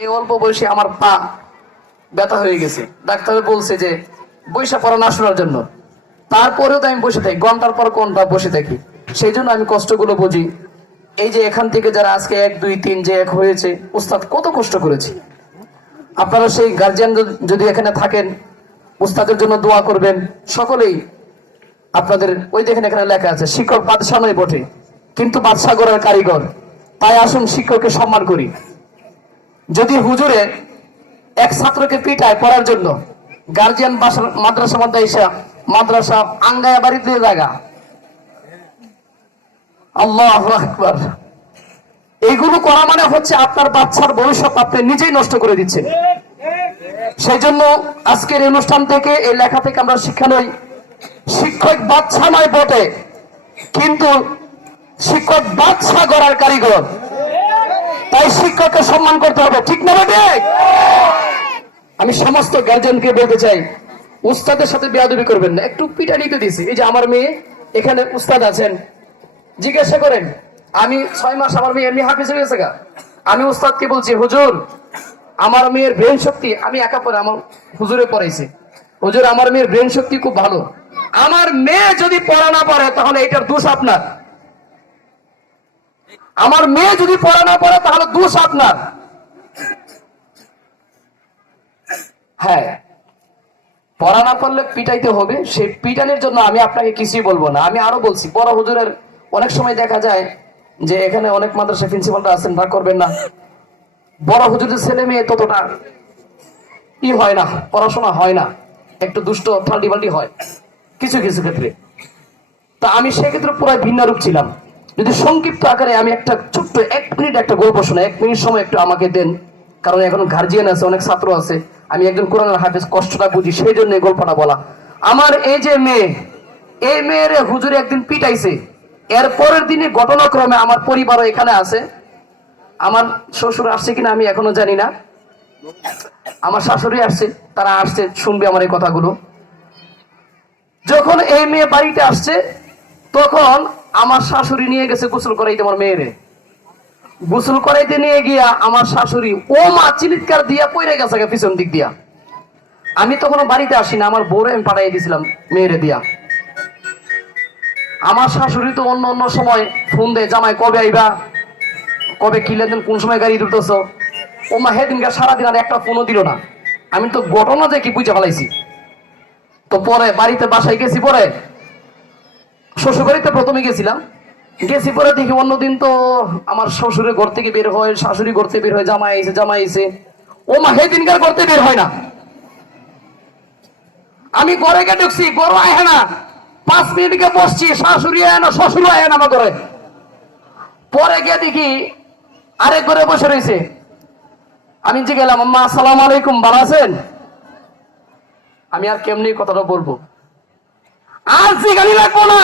এই অল্প বয়সে আমার পা ব্যথা হয়ে গেছে। ডাক্তার বলছে যে, বৈশা পড়া না শোনার জন্য। তারপরেও তো আমি বসে থাকি, ঘণ্টার পর ঘণ্টা বসে থাকি। সেই জন্য আমি কষ্টগুলো বুঝি। এই যে এখান থেকে যারা আজকে এক, দুই, তিন যে এক হয়েছে, উস্তাদ কত কষ্ট করেছে। আপনারা সেই গার্জিয়ান যদি এখানে থাকেন, উস্তাদের জন্য দোয়া করবেন। সকলেই আপনাদের, ওই দেখেন এখানে লেখা আছে, শিক্ষক বাদশাহ নয় বটে। কিন্তু বাদশাহ গড়ার কারিগর। তাই আসুন শিক্ষককে সম্মান করি। যদি হুজুরে এক ছাত্রকে পিটায় পড়ার জন্য গার্জিয়ান মাদ্রাসা মধ্যে এসে মাদ্রাসা আঙ্গায়া বাড়িতে জায়গা আল্লাহ এইগুলো করা মানে হচ্ছে আপনার বাচ্চার ভবিষ্যৎ আপনি নিজেই নষ্ট করে দিচ্ছেন। সেই জন্য আজকের এই অনুষ্ঠান থেকে এই লেখা থেকে আমরা শিক্ষা নই। শিক্ষক বাচ্চা নয় বটে, কিন্তু শিক্ষক বাচ্চা গড়ার কারিগর। তাই শিক্ষককে সম্মান করতে হবে। ঠিক না বেটে? আমি সমস্ত গার্জেনকে বলতে চাই, উস্তাদের সাথে বেয়াদবি করবেন না। একটু পিটা নিতে দিছি। এই যে আমার মেয়ে, এখানে উস্তাদ আছেন। জিজ্ঞাসা করেন, আমি ছয় মাস আমার মেয়ে এমনি হাফিজ হয়ে গেছে গা? আমি উস্তাদকে বলছি, হুজুর, আমার মেয়ের ব্রেন শক্তি আমি একা পরে আমার হুজুরে পড়াইছি। হুজুর, আমার মেয়ের ব্রেন শক্তি খুব ভালো। আমার মেয়ে যদি পড়া না পারে, তাহলে এটার দোষ আপনার। আমার মেয়ে যদি পড়া না পড়ে, তাহলে দোষ আপনার। হ্যাঁ পড়া না পারলে পিটাইতে হবে। সেই পিটানের জন্য আমি আপনাকে কিছুই বলব না। আমি আরও বলছি, বড় হুজুরের অনেক সময় দেখা যায় যে এখানে অনেক মাদ্রাসা প্রিন্সিপালরা আছেন রাগ করবেন না। বড় হুজুরের ছেলে মেয়ে ততটা ই হয় না, পড়াশোনা হয় না। একটু দুষ্ট, ফাল্টি ফাল্টি হয়। কিছু কিছু ক্ষেত্রে। তা আমি সেক্ষেত্রে পুরো ভিন্ন রূপ ছিলাম। যদি সংক্ষিপ্ত আকারে আমি একটা ছোট্ট এক মিনিট একটা গল্প শোনা এক মিনিট সময় একটু আমাকে দেন, কারণ এখন গার্জিয়ান আছে, অনেক ছাত্র আছে, আমি একজন কোরআনের হাফেজ, কষ্টটা বুঝি সেই জন্য এই গল্পটা বলা। আমার এই যে মেয়ে, এই মেয়ের হুজুরে একদিন পিটাইছে, এর পরের দিনে ঘটনাক্রমে আমার পরিবারও এখানে আছে। আমার শ্বশুর আসছে কিনা আমি এখনও জানি না। আমার শাশুড়ি আসছে, তারা আসছে, শুনবে আমার এই কথাগুলো। যখন এই মেয়ে বাড়িতে আসছে, তখন আমার শাশুড়ি নিয়ে গেছে গোসল করাইতে আমার মেয়েরে। গোসল করাইতে নিয়ে গিয়া আমার শাশুড়ি, ও মা, চিলিৎকার দিয়া পড়ে গেছে পিছন দিক দিয়া। আমি তখন বাড়িতে আসি না, আমার বউরে আমি পাঠাই দিয়েছিলাম মেয়েরে দিয়া। আমার শাশুড়ি তো অন্য অন্য সময় ফোন দেয়, জামাই, কবে আইবা? কবে কি লেনদেন, কোন সময় গাড়ি দুটোছ ও মা হেদিনকার সারাদিন আর একটা ফোনও দিল না। আমি তো ঘটনা যে কি বুঝে ফেলাইছি। তো পরে বাড়িতে বাসায় গেছি পরে শ্বশুর বাড়িতে প্রথমে গেছিলাম। গেছি পরে দেখি অন্যদিন তো আমার শ্বশুরের ঘর থেকে বের হয় শাশুড়ি ঘর থেকে বের হয়, জামাই এসে জামাই এসে। ও মা হেদিনকার ঘর থেকে বের হয় না। আমি ঘরে গিয়ে ঢুকছি গরু আয় না। পাঁচ মিনিট গিয়ে বসছি, শাশুড়ি আয় না শ্বশুর আয় না আমার ঘরে। পরে গিয়ে দেখি আরেক ঘরে বসে রয়েছে। আমি যে গেলাম, আম্মা, আসসালাম আলাইকুম, ভালো আছেন? আমি আর কেমনি কথাটা বলব? আর জিগানি লাগবো না।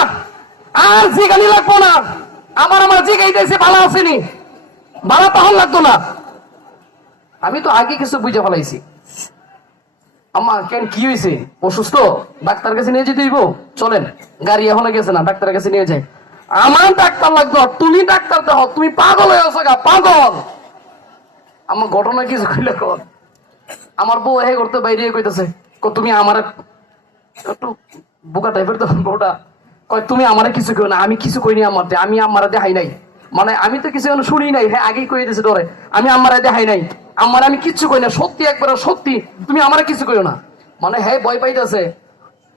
আর জিগানি লাগবো না। আমার আমার জিগাইতেছে ভালো আসেনি। ভালো তখন লাগতো না। আমি তো আগে কিছু বুঝে ফেলাইছি। আম্মা, কেন কি হয়েছে অসুস্থ? ডাক্তার কাছে নিয়ে যেতে চলেন, গাড়ি এখনও গেছে না, ডাক্তারের কাছে নিয়ে যাই। আমার ডাক্তার লাগতো, তুমি ডাক্তার দেখো, তুমি পাগল হয়ে আছো গা, পাগল! আমার ঘটনা কিছু কইলে কর আমার বউ হে করতে বাইরে কইতেছে তুমি আমার একটু বোকা টাইপের তো বউটা। কয়, তুমি আমারে কিছু কেউ না, আমি কিছু কইনি আমার আমি আমার দেখাই নাই। মানে আমি তো কিছু শুনি নাই হ্যাঁ আগেই কই দিয়েছে ধরে আমি আমার দেখাই নাই আমার আমি কিচ্ছু কই না, সত্যি একবার সত্যি, তুমি আমার কিছু কইও না। মানে হ্যাঁ ভয় পাইতেছে।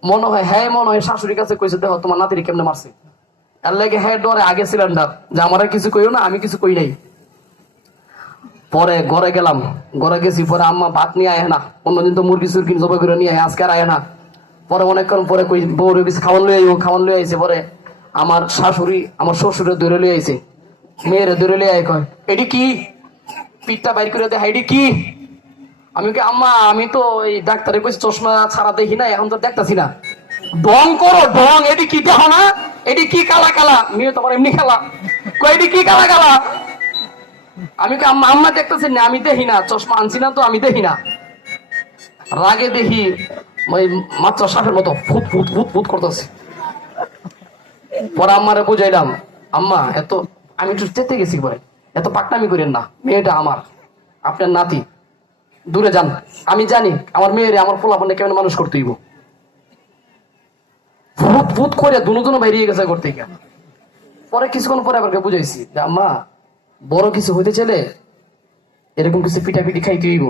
মনে হয় হ্যাঁ মনে হয় শাশুড়ির কাছে কইছে, দেখো, তোমার নাতিরি কেমনে মারছে? এর লাগে হ্যাঁ ডরে আগে সিলিন্ডার যে আমার কিছু কইও না, আমি কিছু কই নাই। পরে ঘরে গেলাম, ঘরে গেছি, পরে আম্মা ভাত নিয়ে আয় না, অন্যদিন তো মুরগি সুরগি জবাই করে নিয়ে আয়, আজকে আর আয় না। পরে অনেকক্ষণ পরে কই বউরে বেশি খাওয়ান লই আইব খাওয়ান লই আইছে। পরে আমার শাশুড়ি, আমার শ্বশুরে দূরে লই আইছে। মেয়েরে দূরে লই আই কয় এটি কি? পিঠটা বাইর করে দেখা এটি কি? আমি কি আম্মা, আমি তো এই ডাক্তারে কইছি, চশমা ছাড়া দেখি না এখন তো দেখতাছি না। ডং করো, ডং এটি কি দেখো না? এটি কি কালা কালা? মেয়ে তোমার এমনি খেলা কয় এটি কি কালা কালা? আমি কি আম্মা আম্মা দেখতেছি না, আমি দেখি না, চশমা আনছি না তো, আমি দেখি না। রাগে দেখি মাত্র সাপের মতো ফুট ফুট ফুট ফুট করতেছে। পরে আম্মারে বুঝাইলাম, আম্মা, এত আমি একটু চেতে গেছি পরে, এত পাকনামি করেন না, মেয়েটা আমার, আপনার নাতি, দূরে যান, আমি জানি আমার মেয়েরে আমার ফোলাফানে কেমন মানুষ করতে হইব। ভূত ভূত করে দুনো বেরিয়ে গেছে করতে গিয়া পরে কিছুক্ষণ পরে আবার বুঝাইছি যে, আম্মা, বড় কিছু হইতে চলে এরকম কিছু পিঠাপিঠি খাইতে হইব।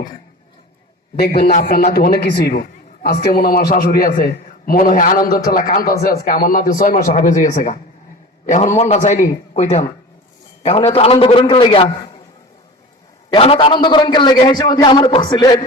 দেখবেন না আপনার নাতি অনেক কিছু হইব। আজকে মনে আমার শাশুড়ি আছে। মনে হয় আনন্দের ঠেলা কান্ত আছে আজকে। আমার নাতি ছয় মাস হাবে হয়েছে গা। এখন মনটা চাইনি, কইতাম। এখন এত আনন্দ করেন কে লেগা এখন এত আনন্দ করেন কে লেগে হেসে মধ্যে আমার বলছিলেন